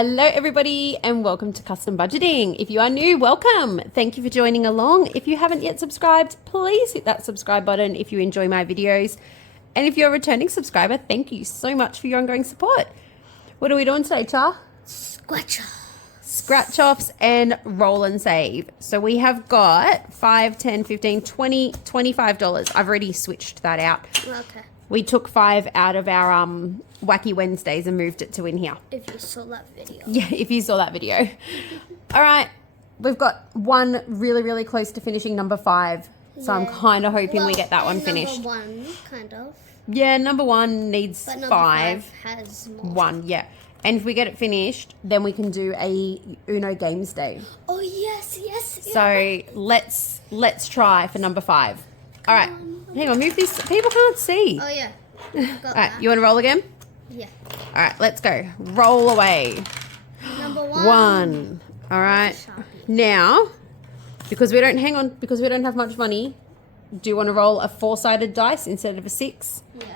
Hello everybody and welcome to Custom Budgeting. If you are new, welcome. Thank you for joining along. If you haven't yet subscribed, please hit that subscribe button if you enjoy my videos. And if you're a returning subscriber, thank you so much for your ongoing support. What are we doing today, Char? Scratch offs and roll and save. So we have got $5, $10, $15, $20, $25. I've already switched that out. Okay. We took $5 out of our Wacky Wednesdays and moved it to in here. If you saw that video. Yeah, if you saw that video. All right, we've got one really close to finishing number 5. So I'm kind of hoping we get that one finished. Number 1, kind of. Yeah, number 1 needs But number 5. has more. 1, yeah. And if we get it finished, then we can do a Uno Games Day. Oh, yes. So let's try for number 5. All right, hang on, move this. People can't see. Oh, yeah. All right, you want to roll again? Yeah. All right, let's go. Roll away. Number 1. 1. All right. Now, because we don't have much money, do you want to roll a 4-sided dice instead of a 6? Yeah.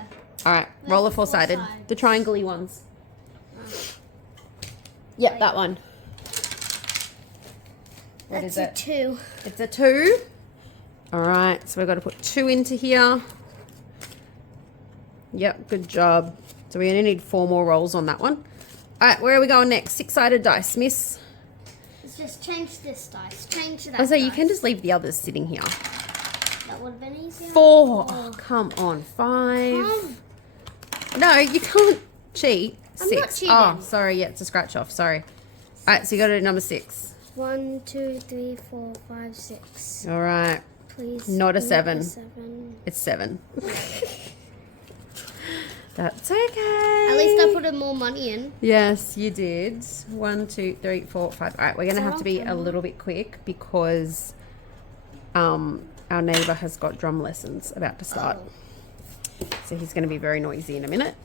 All right, roll a Where's the 4-sided. 4 sides? The triangle-y ones. Yep, that one. What is it? That's a 2. It's a 2. All right, so we've got to put 2 into here. Yep, good job. So we only need 4 more rolls on that one. All right, where are we going next? 6-sided dice, miss. Let's just change this dice. Change that I say you dice. can just leave the others sitting here. That would have been easier. 4. Oh, come on. 5. No, you can't cheat. I'm 6. not cheating. Oh, sorry. Yeah, it's a scratch off. Sorry. All right, so you got to do number 6. 1, 2, 3, 4, 5, 6. All right. Please. Not a 7. 7. It's 7. That's okay. At least I put more money in. Yes, you did. 1, 2, 3, 4, 5. All right, we're going to have to be a little bit quick because our neighbour has got drum lessons about to start. So he's going to be very noisy in a minute.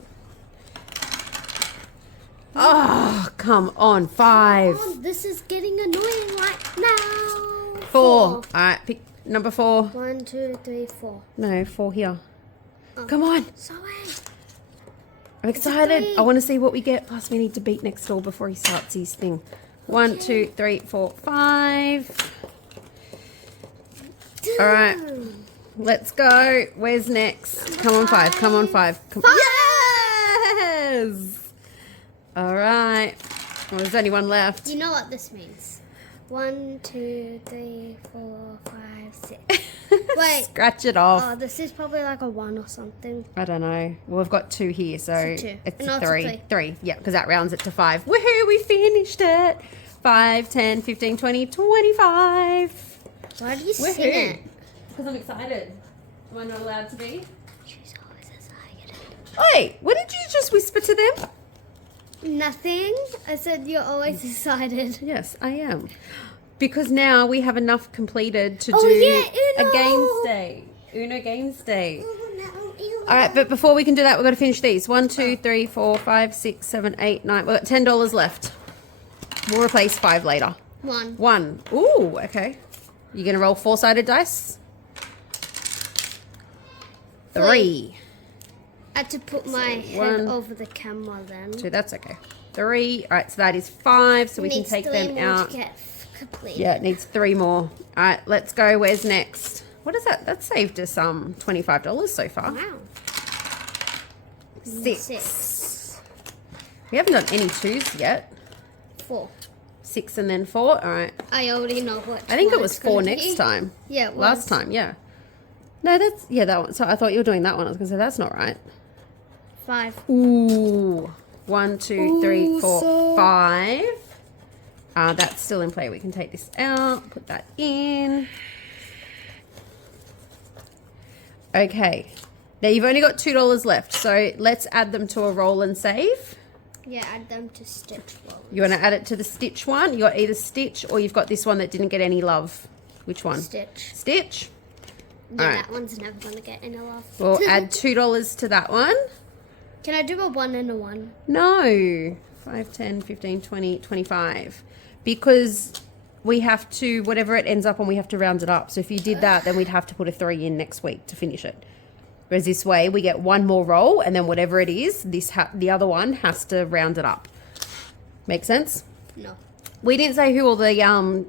Oh, come on. 5. Oh, this is getting annoying right now. 4. All right, pick number 4. 1, 2, 3, 4. No, 4 here. Oh. Come on. Sorry. I'm excited. 3. I want to see what we get. Plus, we need to beat next door before he starts his thing. 1, 2, 3, 4, 5. All right. Let's go. Where's next? Come on, 5. Come on, 5. Come on. Yes! All right. Well, there's only one left. You know what this means? 1, 2, 3, 4, 5, 6. Wait. Scratch it off. Oh, this is probably like a 1 or something. I don't know. Well, we've got 2 here, so It's a 2. it's No, a it's a 3. 3. 3. Yeah, because that rounds it to 5. Woohoo, we finished it. 5, 10, 15, 20, 25. Why do you sing it? Because I'm excited. Am I not allowed to be? She's always excited. Oi, what did you just whisper to them? Nothing. I said you're always excited. Yes, I am. Because now we have enough completed to Oh, do yeah, Uno. a games day. Uno Games Day. Oh, no, All right, but before we can do that, we've got to finish these. 1, 2, 3, 4, 5, 6, 7, 8, 9. We've got $10 left. We'll replace 5 later. 1. 1. Ooh, okay. You going to roll 4-sided dice? 3. I had to put my head 1, over the camera then. 2, that's okay. 3. All right, so that is 5, so we can Needs take 3 them more out. to get completed. Yeah, it needs 3 more. All right, let's go. Where's next? What is that? That saved us $25 so far. Wow. 6. We haven't done any 2s yet. 4. 6 and then 4. All right. I already know what. I think it one was it's gonna 4 be. next time. Yeah, it was. Last time, yeah. No, that's, yeah, that one. So I thought you were doing that one. I was going to say, that's not right. 5. Ooh. 1, 2, 3, Ooh, 4, so- 5. That's still in play. We can take this out, put that in. Okay. Now you've only got $2 left, so let's add them to a roll and save. Yeah, add them to stitch roll. You want to add it to the stitch one? You got either stitch or you've got this one that didn't get any love. Which one? Stitch. Stitch. Yeah, Alright. that one's never gonna get any love. We'll add $2 to that one. Can I do a 1 and a 1? No. 5, 10, 15, 20, 25. Because we have to, whatever it ends up on, we have to round it up. So if you did that, then we'd have to put a 3 in next week to finish it. Whereas this way, we get one more roll, and then whatever it is, the other one has to round it up. Make sense? No. We didn't say who all the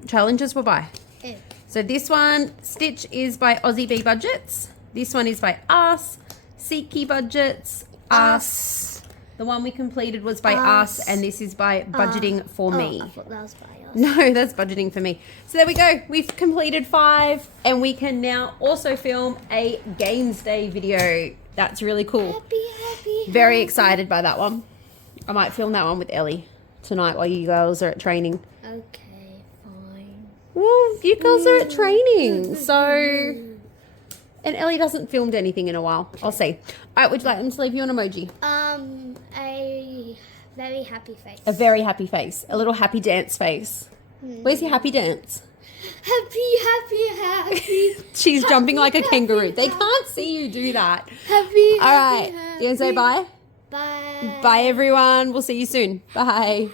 challenges were by. Ew. So this one, Stitch, is by Aussiebudgets. This one is by us. Aussiebudgets. Us. The one we completed was by us, and this is by Budgeting for Me. I thought that was by us. No, that's Budgeting for Me. So there we go. We've completed 5, and we can now also film a Games Day video. That's really cool. Happy. Very excited by that one. I might film that one with Ellie tonight while you girls are at training. Okay, fine. Well, you girls are at training, so... And Ellie hasn't filmed anything in a while. I'll see. All right, would you like them to leave you an emoji? A very happy face. A very happy face. A little happy dance face. Where's your happy dance? Happy. She's jumping like a kangaroo. They can't see you do that. Happy. All right. You want to say bye? Bye. Bye, everyone. We'll see you soon. Bye.